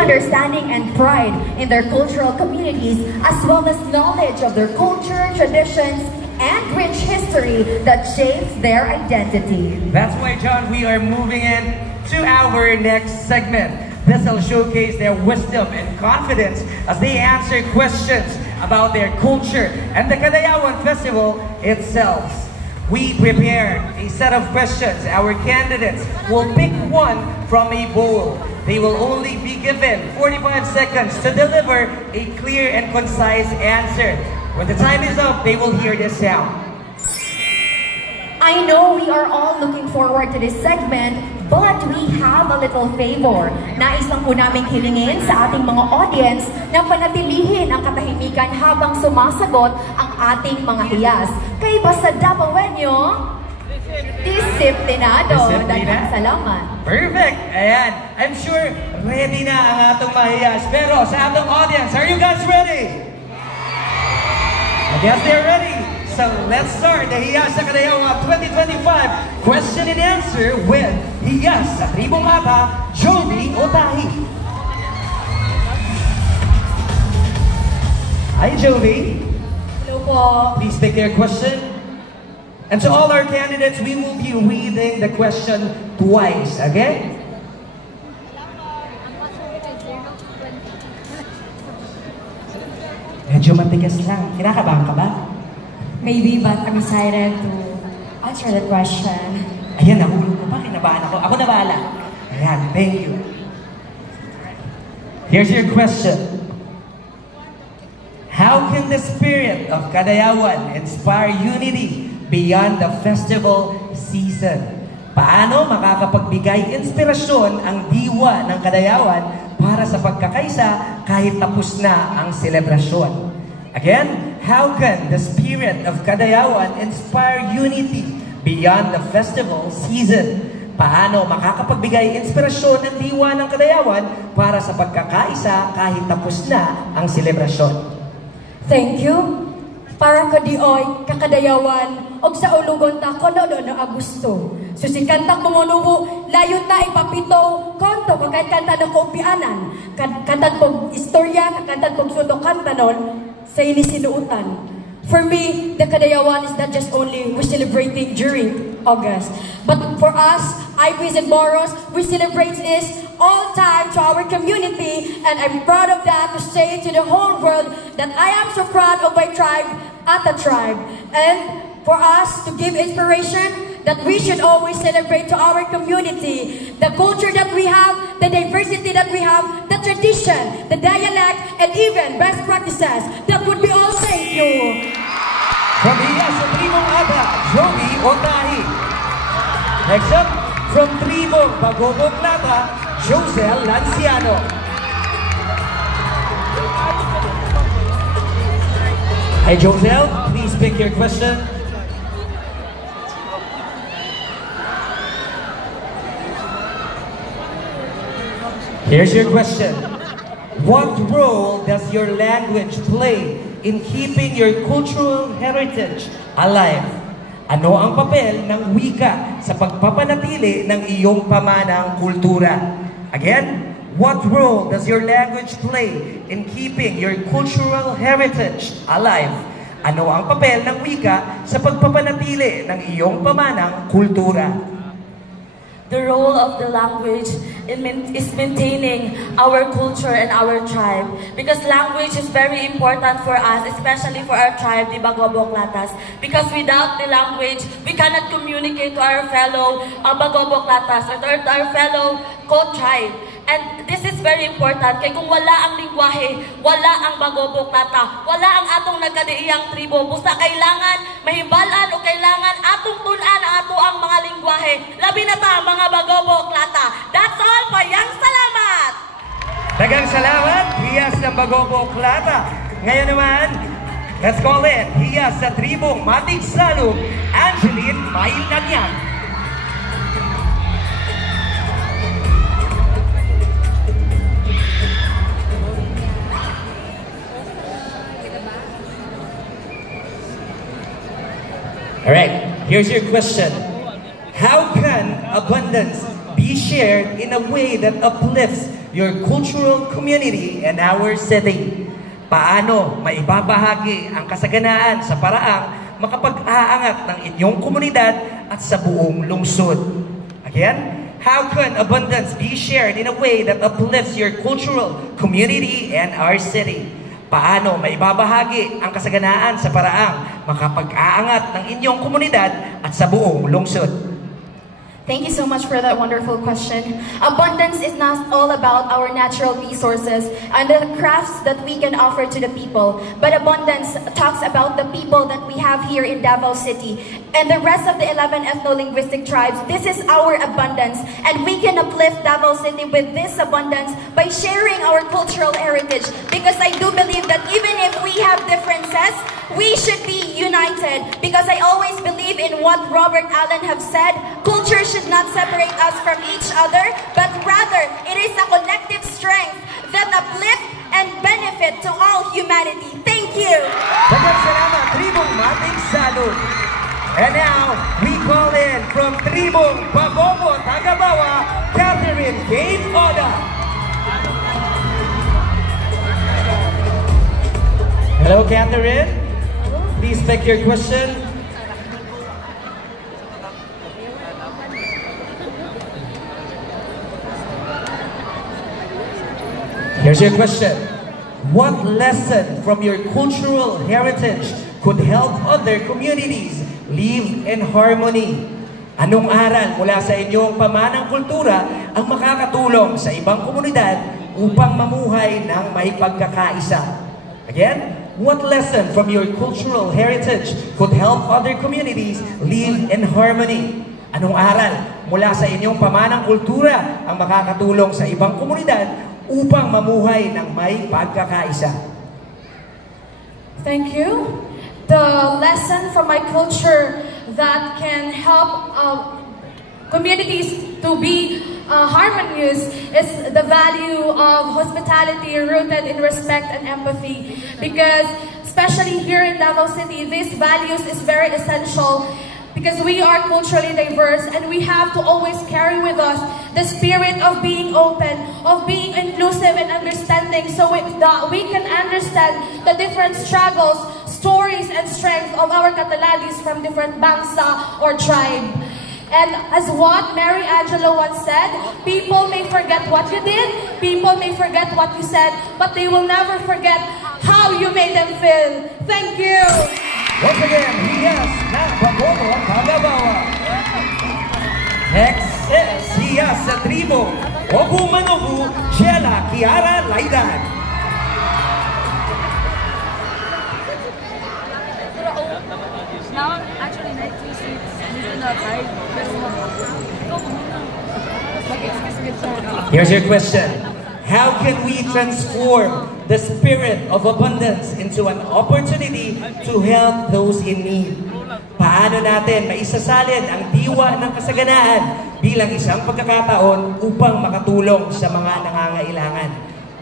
understanding and pride in their cultural communities, as well as knowledge of their culture, traditions, and rich history that shapes their identity. That's why, John, we are moving in to our next segment. This will showcase their wisdom and confidence as they answer questions about their culture and the Kadayawan Festival itself. We prepared a set of questions. Our candidates will pick one from a bowl. They will only be given 45 seconds to deliver a clear and concise answer. When the time is up, they will hear this sound. I know we are all looking forward to this segment, but we have a little favor. Nais lang po namin hilingin sa ating mga audience na panatilihin ang katahimikan habang sumasagot ang ating mga hiyas. Kaya basta dapawenyo, disiplinado. Daghang salamat. Perfect! Ayan, I'm sure ready na ang atong mga hiyas. Pero sa atong audience, are you guys ready? I guess they're ready. So let's start the Hiyas sa Kadayawan 2025 question and answer with Hiyas sa Tribong Ata, Jovi Otahi. Hi, Jovi. Hello po. Please pick your question. And to all our candidates, we will be reading the question twice, okay? Medyo matigas lang. Kinakabahan ka ba? Maybe, but I'm excited to answer the question. Ayan, nahulog ko pa. Kinabahan ako. Ako na bahala. Ayan, thank you. Here's your question. How can the spirit of Kadayawan inspire unity beyond the festival season? Paano makakapagbigay inspirasyon ang diwa ng Kadayawan para sa pagkakaisa kahit tapos na ang selebrasyon? Again, how can the spirit of Kadayawan inspire unity beyond the festival season? Paano makakapagbigay inspirasyon ng diwa ng Kadayawan para sa pagkakaisa kahit tapos na ang selebrasyon? Thank you. Para ko dioy, kakadayawan, og sa ulugon ta kono na Agosto. Susikantak tumunubo, layon ta ipapito, konto, kakay kanta ng kumpianan. Kantag pog istorya, kantag pog sundo kantanon, sa inisinuutan. For me, the Kadayawan is not just only we're celebrating during August, but for us, IPs and Boros, we celebrate this all time to our community, and I'm proud of that to say to the whole world that I am so proud of my tribe, Ata tribe, and for us to give inspiration that we should always celebrate to our community, the culture that we have, the diversity that we have, the tradition, the dialect, and even best practices. That would be all. Thank you. From Hiyas sa Tribong Ata, Jovi Otahi. Next up, from Tribong Bagobog Lata, Josel Lanciano. Hi, Josel. Please pick your question. Here's your question. What role does your language play in keeping your cultural heritage alive? Ano ang papel ng wika sa pagpapanatili ng iyong pamanang kultura? Again, what role does your language play in keeping your cultural heritage alive? Ano ang papel ng wika sa pagpapanatili ng iyong pamanang kultura? The role of the language is maintaining our culture and our tribe. Because language is very important for us, especially for our tribe, the Bagobok Latas. Because without the language, we cannot communicate to our fellow Bagobok Latas or to our fellow co-tribe. And this is very important. Kaya kung wala ang lingwahe, wala ang Bagobok Lata, wala ang atong nagkadiiyang tribo, busta kailangan mahibalan o kailangan atong tunan ato ang mga lingwahe. Labi na ta, mga Bagobok Lata. That's all. Payang salamat! Dagang salamat, Hiyas ng Bagobok Lata. Ngayon naman, let's call it Hiyas sa Tribong Matig Salum, Angeline Mail Nagyan. Alright, here's your question. How can abundance be shared in a way that uplifts your cultural community and our city. Paano maibabahagi ang kasaganaan sa paraang makapag-aangat ng inyong komunidad at sa buong lungsod? Again, how can abundance be shared in a way that uplifts your cultural community and our city? Paano maibabahagi ang kasaganaan sa paraang makapag-aangat ng inyong komunidad at sa buong lungsod? Thank you so much for that wonderful question. Abundance is not all about our natural resources and the crafts that we can offer to the people, but abundance talks about the people that we have here in Davao City and the rest of the 11 ethno-linguistic tribes. This is our abundance, and we can uplift Davao City with this abundance by sharing our cultural heritage, because I do believe that even if we have differences, we should be united, because I always believe in what Robert Allen have said: culture should not separate us from each other, but rather it is a collective strength that uplift and benefit to all humanity. Thank you! Daghang salamat, Tribong Mating Salud. And now, we call in from Tribong Bagobo, Tagabawa, Catherine Kate Oda. Hello, Catherine. Please pick your question. Here's your question. What lesson from your cultural heritage could help other communities live in harmony? Anong aral mula sa inyong pamanang kultura ang makakatulong sa ibang komunidad upang mamuhay ng may pagkakaisa? Again, what lesson from your cultural heritage could help other communities live in harmony? Anong aral mula sa inyong pamanang kultura ang makakatulong sa ibang komunidad upang mamuhay ng may pagkakaisa? Thank you. The lesson from my culture that can help communities to be harmonious is the value of hospitality rooted in respect and empathy. Because especially here in Davao City, these values is very essential, because we are culturally diverse and we have to always carry with us the spirit of being open, of being inclusive and understanding, so that we can understand the different struggles, stories, and strengths of our Cataladis from different bangsa or tribe. And as what Mary Angelo once said, people may forget what you did, people may forget what you said, but they will never forget how you made them feel. Thank you! Once again, Hiyas ng Bagobo, Tagabawa. Next is Hiyas sa Tribo, Obu Manobu, Jella Kiara Laidan. Now, actually, night two seats dito na right. Here's your question. How can we transform the spirit of abundance into an opportunity to help those in need? Paano natin maisasalin ang diwa ng kasaganaan bilang isang pagkakataon upang makatulong sa mga nangangailangan?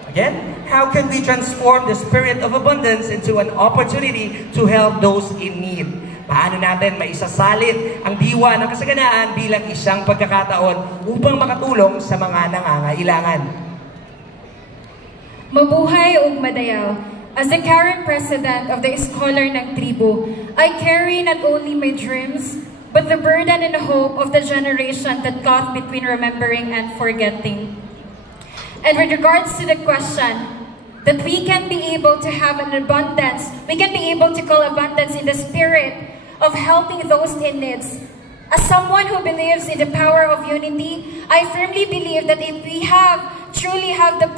Again, how can we transform the spirit of abundance into an opportunity to help those in need? Paano natin maisasalin ang diwa ng kasaganaan bilang isang pagkakataon upang makatulong sa mga nangangailangan? Mabuhay ug madayaw. As the current president of the Scholar ng Tribo, I carry not only my dreams, but the burden and the hope of the generation that caught between remembering and forgetting. And with regards to the question, that we can be able to have an abundance, we can be able to call abundance in the spirit of helping those in needs. As someone who believes in the power of unity, I firmly believe that if we truly have the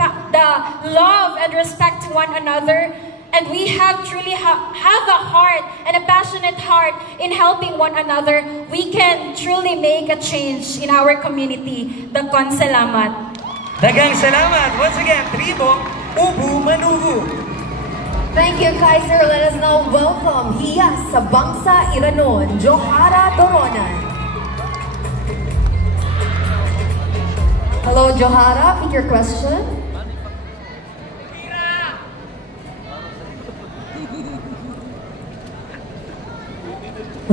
love and respect to one another, and we truly have a heart and a passionate heart in helping one another, we can truly make a change in our community. Daghang salamat. Daghang salamat. Once again, Tribo, Ubu Manugu. Thank you, Kaiser. Let us now welcome Hiyas sa Bangsa Iranon, Johara Doronan. Hello, Johara. Pick your question.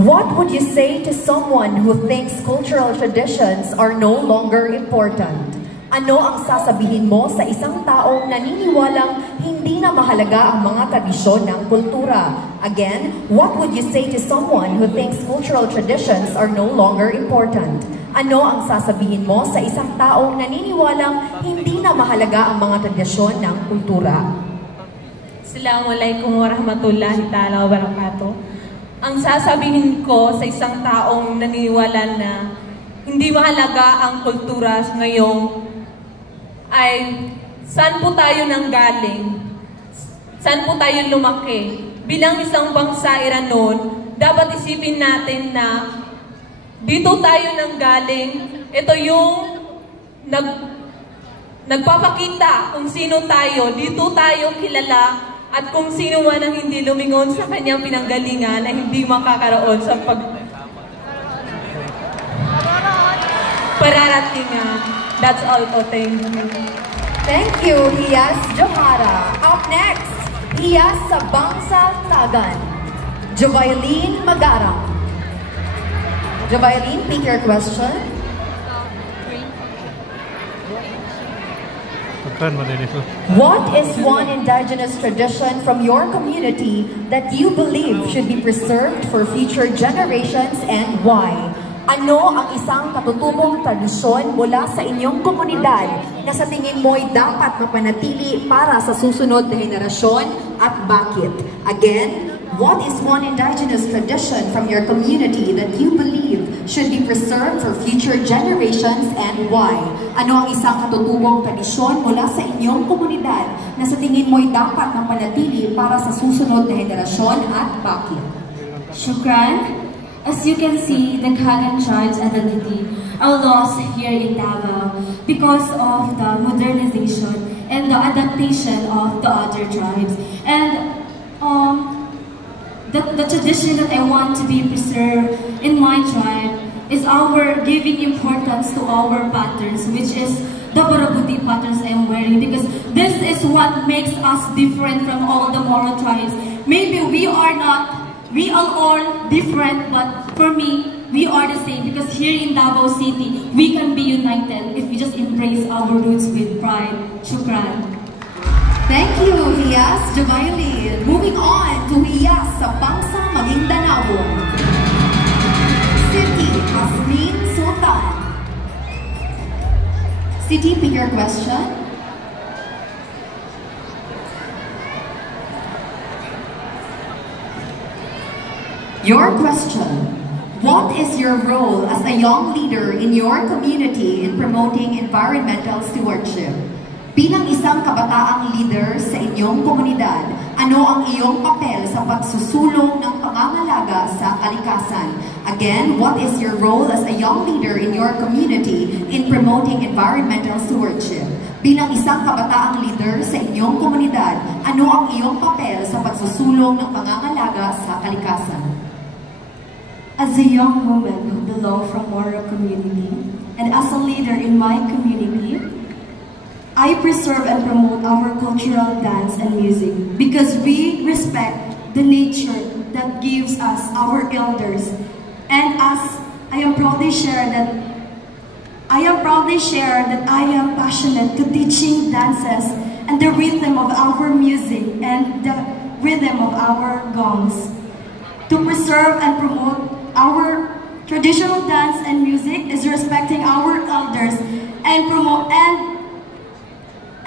What would you say to someone who thinks cultural traditions are no longer important? Ano ang sasabihin mo sa isang taong naniniwalang hindi na mahalaga ang mga tradisyon ng kultura? Again, what would you say to someone who thinks cultural traditions are no longer important? Ano ang sasabihin mo sa isang taong naniniwalang hindi na mahalaga ang mga tradisyon ng kultura? Assalamualaikum warahmatullahi ta'ala wabarakatuh. Ang sasabihin ko sa isang taong naniniwala na hindi mahalaga ang kultura ngayon ay saan po tayo nanggaling? Saan po tayo lumaki? Bilang isang bangsa Iranon, dapat isipin natin na dito tayo nanggaling. Ito yung nagpapakita kung sino tayo. Dito tayo kilala at kung sino man ang hindi lumingon sa kanyang pinanggalingan na hindi makakaroon sa pararatingan. That's all to thank you. Thank you, Hiyas Johara. Up next, Hiyas sa Bangsa Tagan, Jovailin Magarang. Jovailin, pick your question. What is one indigenous tradition from your community that you believe should be preserved for future generations and why? Ano ang isang katutubong tradisyon mula sa inyong komunidad na sa tingin mo'y dapat mapanatili para sa susunod na henerasyon at bakit? Again, what is one indigenous tradition from your community that you believe should be preserved for future generations and why? Ano ang isang katutubong tradisyon mula sa inyong komunidad na sa tingin mo'y dapat mapanatili para sa susunod na henerasyon at bakit? Shukran. As you can see, the Kagan tribe's identity are lost here in Davao because of the modernization and the adaptation of the other tribes. And the tradition that I want to be preserved in my tribe is our giving importance to our patterns, which is the Barabuti patterns I am wearing, because this is what makes us different from all the Moro tribes. Maybe we are all different, but for me, we are the same, because here in Davao City, we can be united if we just embrace our roots with pride. Shukran. Thank you, Hiyas Jovailin. Moving on to Hiyas sa Bangsa Maguindanao. City, Hasmin Sultan. City, pick your question. Your question: what is your role as a young leader in your community in promoting environmental stewardship? Bilang isang kabataang leader sa inyong komunidad, ano ang iyong papel sa pagsusulong ng pangangalaga sa kalikasan? Again, what is your role as a young leader in your community in promoting environmental stewardship? Bilang isang kabataang leader sa inyong komunidad, ano ang iyong papel sa pagsusulong ng pangangalaga sa kalikasan? As a young woman who belongs from Moro community, and as a leader in my community, I preserve and promote our cultural dance and music because we respect the nature that gives us our elders. And as I am proudly share that I am passionate to teaching dances and the rhythm of our music and the rhythm of our gongs. To preserve and promote our traditional dance and music is respecting our elders and promote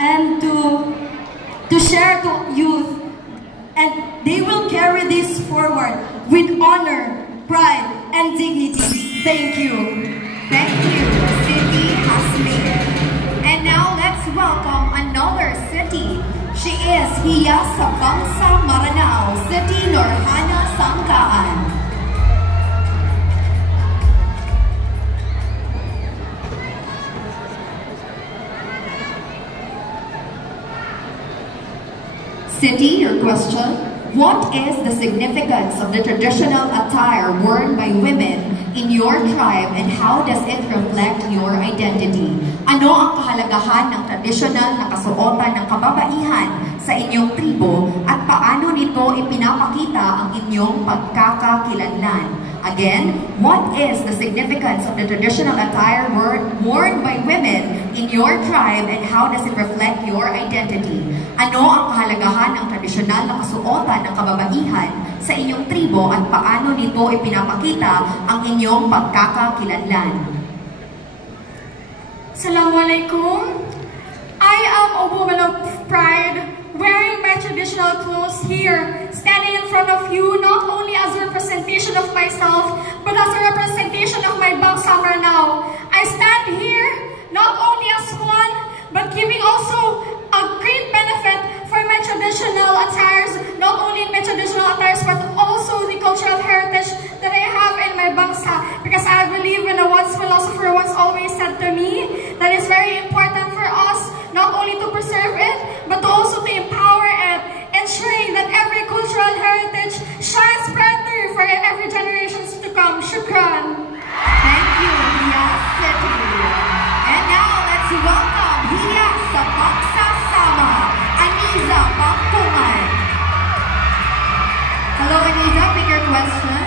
and to share to youth, and they will carry this forward with honor, pride, and dignity. Thank you. Thank you, City Hasmin. And now let's welcome another city. She is Hiyas sa Bangsa Maranao, City Norhana Sangkaan. City, your question: what is the significance of the traditional attire worn by women in your tribe and how does it reflect your identity? Ano ang kahalagahan ng traditional na kasuotan ng kababaihan sa inyong tribo at paano nito ipinapakita ang inyong pagkakakilanlan? Again, what is the significance of the traditional attire worn by women in your tribe and how does it reflect your identity? Ano ang kahalagahan ng tradisyonal na kasuotan ng kababaihan sa inyong tribo at paano nito ipinapakita ang inyong pagkakakilanlan? Assalamualaikum. I am a woman of pride, wearing my traditional clothes here, standing in front of you not only as a representation of myself, but as a representation of my Bangsamar now. I stand here not only as one, but giving also a great benefit for my traditional attires, not only my traditional attires, but also the cultural heritage that I have in my Bangsa. Because I believe in a once philosopher once always said to me, that it's very important for us not only to preserve it, but also to empower it, ensuring that every cultural heritage shines brighter for every generations to come. Shukran. Thank you, Hiyas City. And now, let's welcome Hiyas sa Bangsa Sama, Aniza Pangpungan. Hello, Aniza, pick your question.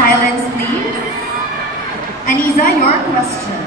Silence, please. Aniza, your question.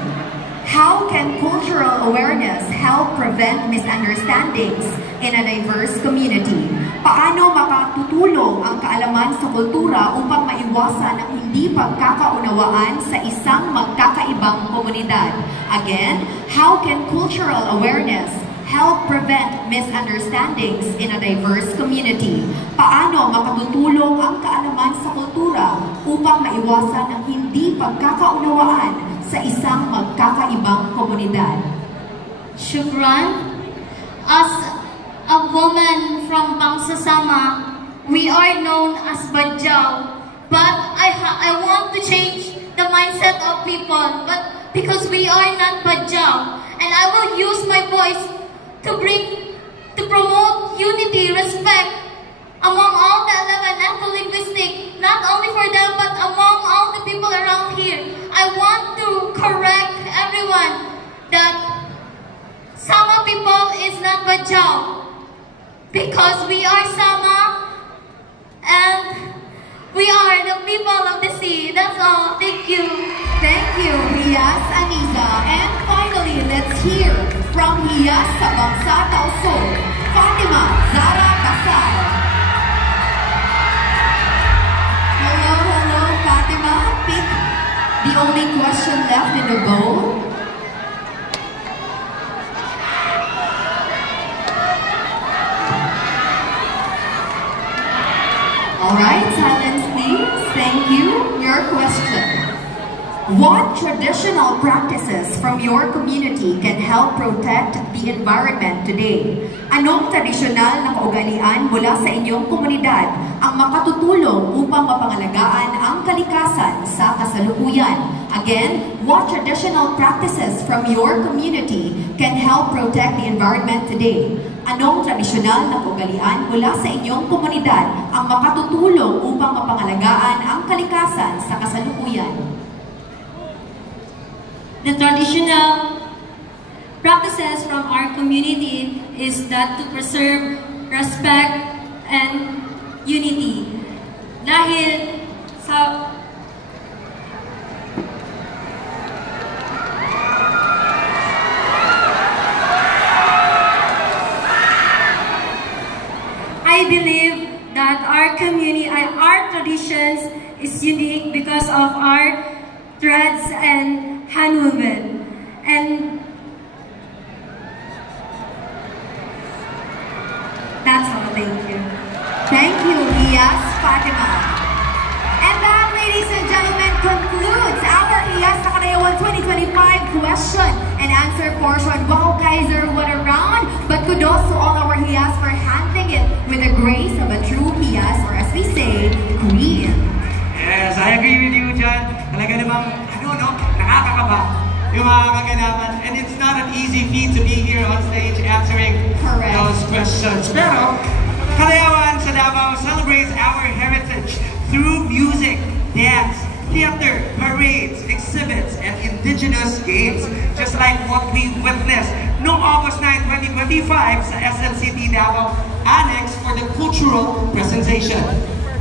How can cultural awareness help prevent misunderstandings in a diverse community? Paano makatutulong ang kaalaman sa kultura upang maiwasan ang hindi pagkakaunawaan sa isang magkakaibang komunidad? Again, how can cultural awareness help prevent misunderstandings in a diverse community? Paano makatutulong ang kaalaman sa kultura upang maiwasan ang hindi pagkakaunawaan sa isang magkakaibang komunidad? Shukran. As a woman from Bangsasama, we are known as Badjao, but I want to change the mindset of people, but because we are not Badjao, and I will use my voice to promote unity, respect among all the 11 ethno-linguistic, not only for them but among all the people around here. I want to correct everyone that Sama people is not Badjao, because we are Sama and we are the people of the sea. That's all. Thank you. Thank you, Hiyas Aniza. And finally, let's hear from Hiyas sa Bangsa Tausug, Fatima Zara Basal. Hello, Fatima. Pick the only question left in the bowl. Alright, silence please. Thank you. Your question. What traditional practices from your community can help protect the environment today? Anong tradisyonal na kaugalian mula sa inyong komunidad ang makatutulong upang mapangalagaan ang kalikasan sa kasalukuyan? Again, what traditional practices from your community can help protect the environment today? Anong tradisyonal na kaugalian mula sa inyong komunidad ang makatutulong upang mapangalagaan ang kalikasan sa kasalukuyan? The traditional practices from our community is that to preserve respect and unity. Dahil sa I believe that our community, our traditions is unique because of our threads and handwoven. And that's all. Thank you. Thank you, Hiyas Fatima. And that, ladies and gentlemen, concludes our Hiyas sa Kadayawan 2025 question and answer portion. Wow, Kaiser, what a round! But kudos to all our Hiyas for handling it with the grace of a true Hiyas, or as we say, Queen. Yes, I agree with you, John. Talaga namang, nakakakaba yung mga kaganapan. And it's not an easy feat to be here on stage answering those questions. Pero, Kadayawan sa Davao celebrates our heritage through music, dance, theater, parades, exhibits, and indigenous games. Just like what we witnessed noong August 9, 2025 sa SM City Davao Annex for the cultural presentation.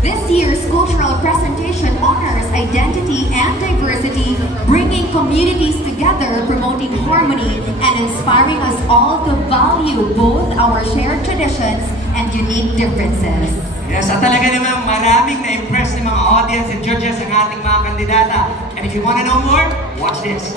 This year's cultural presentation honors identity and diversity, bringing communities together, promoting harmony, and inspiring us all to value both our shared traditions and unique differences. Yes, at talaga naman maraming na-impress ng mga audience and judges ang ating mga kandidata. And if you want to know more, watch this.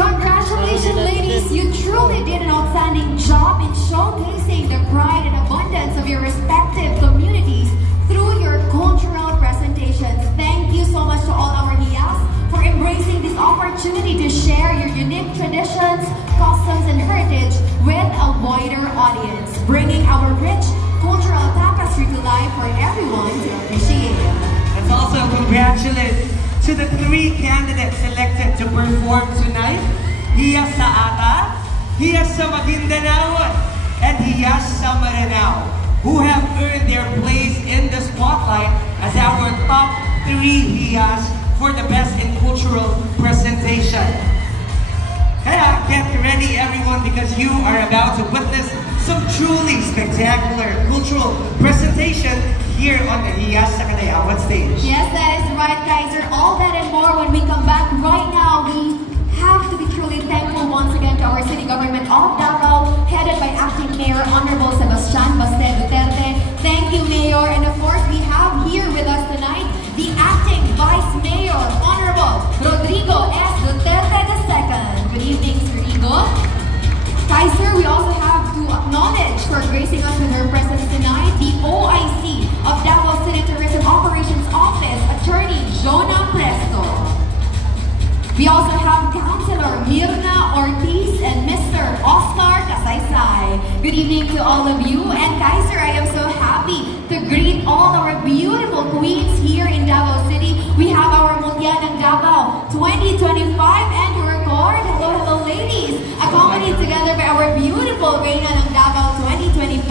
Congratulations, ladies! You truly did an outstanding job in showcasing the pride and abundance of your respective communities through your cultural presentations. Thank you so much to all our hiyas for embracing this opportunity to share your unique traditions, customs, and heritage with a wider audience, bringing our rich cultural tapestry to life for everyone to appreciate. Also, congratulations to the 3 candidates selected to perform tonight. Hiya sa Ata, Hiya sa Maguindanaon, and Hiya sa Maranao, who have earned their place in the spotlight as our top 3 Hiyas for the best in cultural presentation. Kaya get ready everyone, because you are about to witness some truly spectacular cultural presentation here on the Hiyas sa Kadayawan stage. Yes, that is right, guys. All that and more when we come back. Right now, we have to be truly thankful once again to our city government of Davao, headed by Acting Mayor Honorable Sebastian Baste Duterte. Thank you, Mayor. And of course, we have here with us tonight the Acting Vice Mayor, Honorable Rodrigo S. Duterte II. Good evening, Sir Rigo. Kaiser, we also have to acknowledge for gracing us with her presence tonight, the OIC of Davao City Tourism Operations Office, Attorney Jonah Presto. We also have Councilor Mirna Ortiz and Mr. Oscar Kasaysay. Good evening to all of you. And Kaiser, I am so happy to greet all our beautiful queens here in Davao City. We have our Mundial ng Davao 2025 and to record. Hello, hello ladies. Accompanied together by our beautiful Reina ng Davao 2025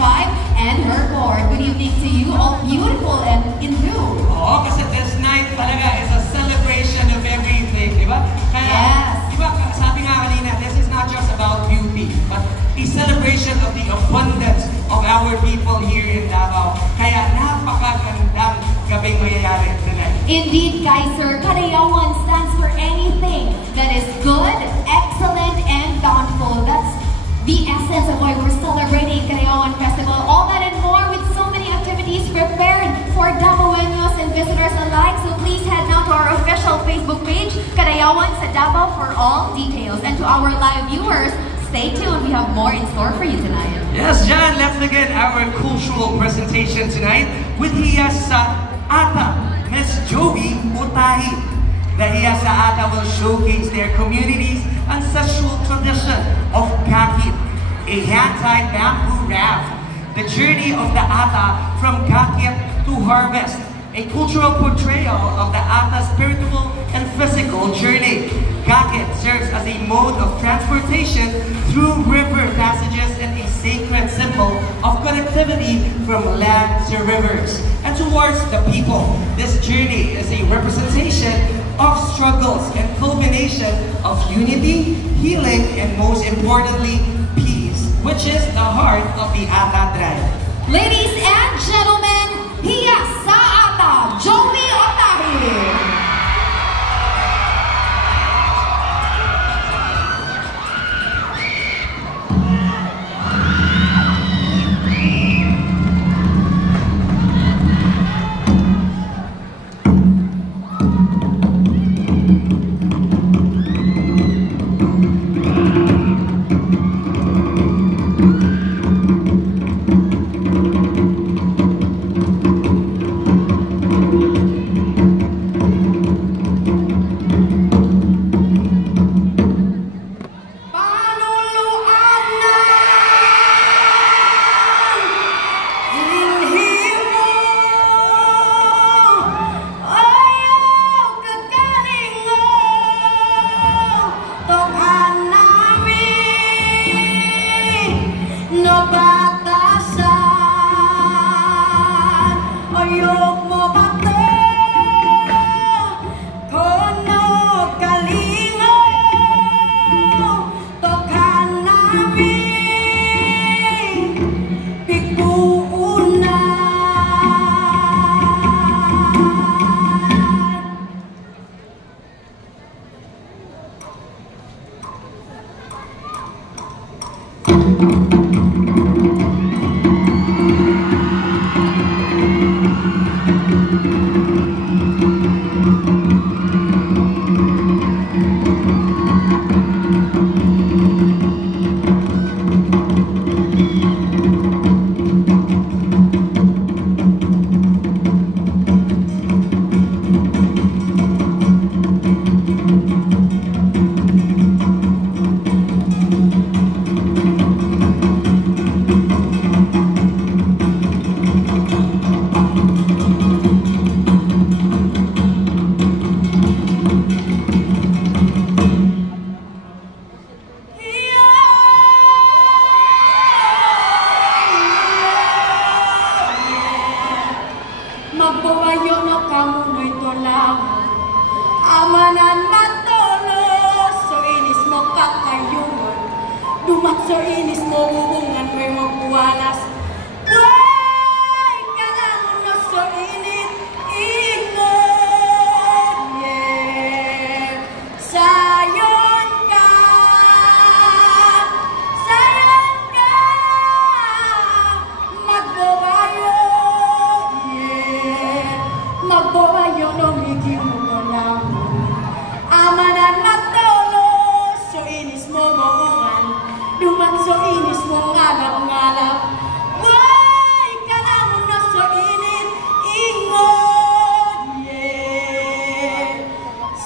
and her court. Good evening to you, all beautiful and in blue. Oo, kasi this night talaga is a celebration of everything, di ba? Kaya, yes. Di ba, sabi nga kanina, this is not just about beauty, but a celebration of the abundance of our people here in Davao. Kaya napakagandang gabing mayayari tonight. Indeed, Kaiser, Kadayawan stands for anything that is good, excellent, and bountiful. That's the essence of why we're celebrating Kadayawan Festival. All that and more with so many activities prepared for Davaoenos and visitors alike. So please head now to our official Facebook page, Kadayawan sa Davao, for all details. And to our live viewers, stay tuned. We have more in store for you tonight. Yes, John, let's begin our cultural presentation tonight with Hiya sa Ata, Miss Jovi Utahi. The Hiya sa Ata will showcase their community's ancestral tradition of kakit, a hand-tied bamboo raft. The journey of the Ata from kakit to harvest, a cultural portrayal of the Ata's spiritual and physical journey. Kakit serves as a mode of transportation through river passages and a sacred symbol of connectivity from land to rivers and towards the people. This journey is a representation of struggles and culmination of unity, healing, and most importantly, peace, which is the heart of the Ata tribe. Ladies and gentlemen, Hiya sa Ata, Jovi Utahi. so inis mo bubungan mo'y magbuwalas. Buhay ka lang na so init, ingon, yeah. Sayon ka, magbabayo, yeah. Magbabayo no mikir mo lang. Amanan na tolo, so inis mo buungan. Duman so inis mo ngalap-ngalap. Buhay ka lang na so init, ingon, yeah.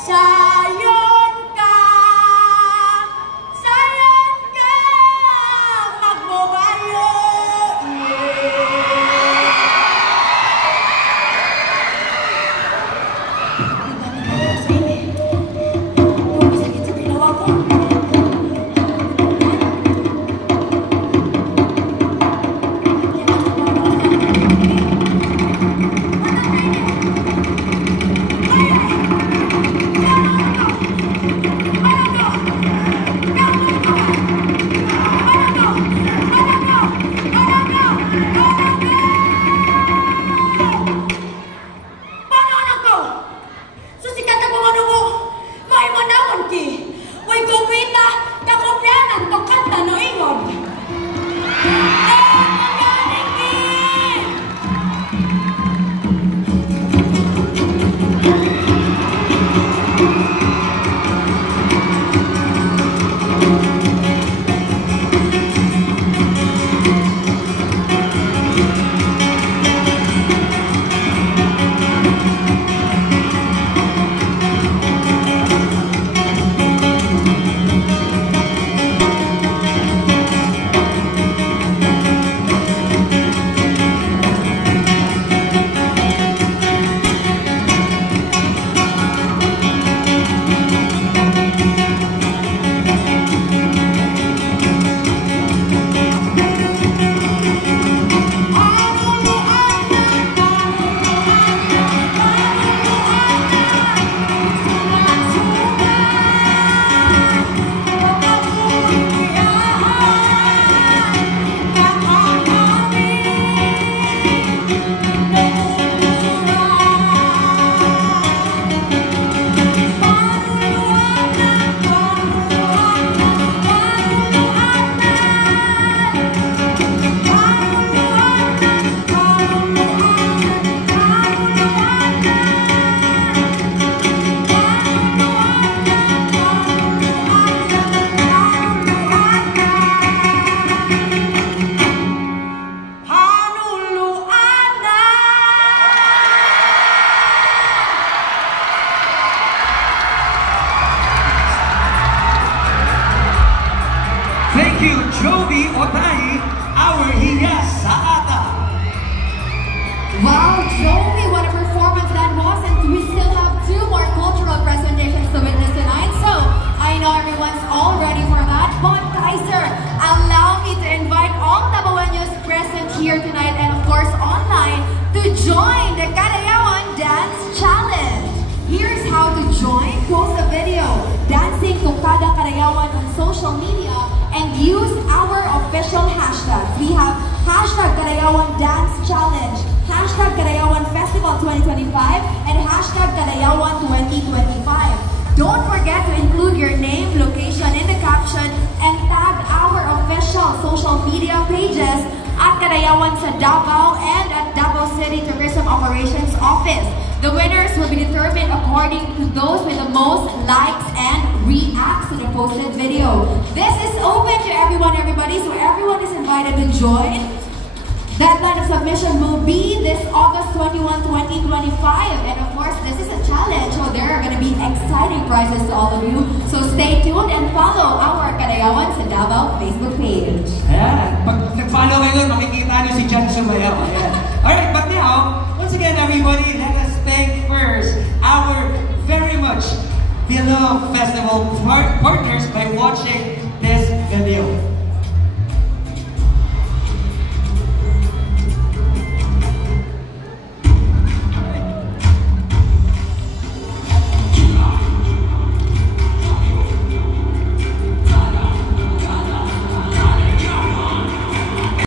Sayon ka, magbabayo, Jovi Otahi, our hiyas sa ata. Wow, Jovi, what a performance that was, and we still have 2 more cultural presentations to witness tonight, so I know everyone's all ready for that, but Kaiser, allow me to invite all Tabaweños present here tonight and of course online to join the Kadayawan Dance Challenge. Here's how to join. Post a video dancing Tokada Kadayawan on social media and use our official hashtags. We have hashtag Kadayawan Dance Challenge, hashtag Kadayawan Festival 2025, and hashtag Kadayawan 2025. Don't forget to include your name, location in the caption, and tag our official social media pages at Kadayawan sa Davao and at Davao City Tourism Operations Office. The winners will be determined according to those with the most likes and reacts to the posted video. This is open to everyone, everybody, so everyone is invited to join. Deadline of submission will be this August 21, 2025. And of course, this is a challenge, so there are going to be exciting prizes to all of you. So stay tuned and follow our Kadayawan sa Davao Facebook page. Ayan. Pag nag-follow kayo, makikita nyo si Jan Sumayaw. Alright, but now, once again, everybody, let us thank first our very much beloved festival partners by watching this video.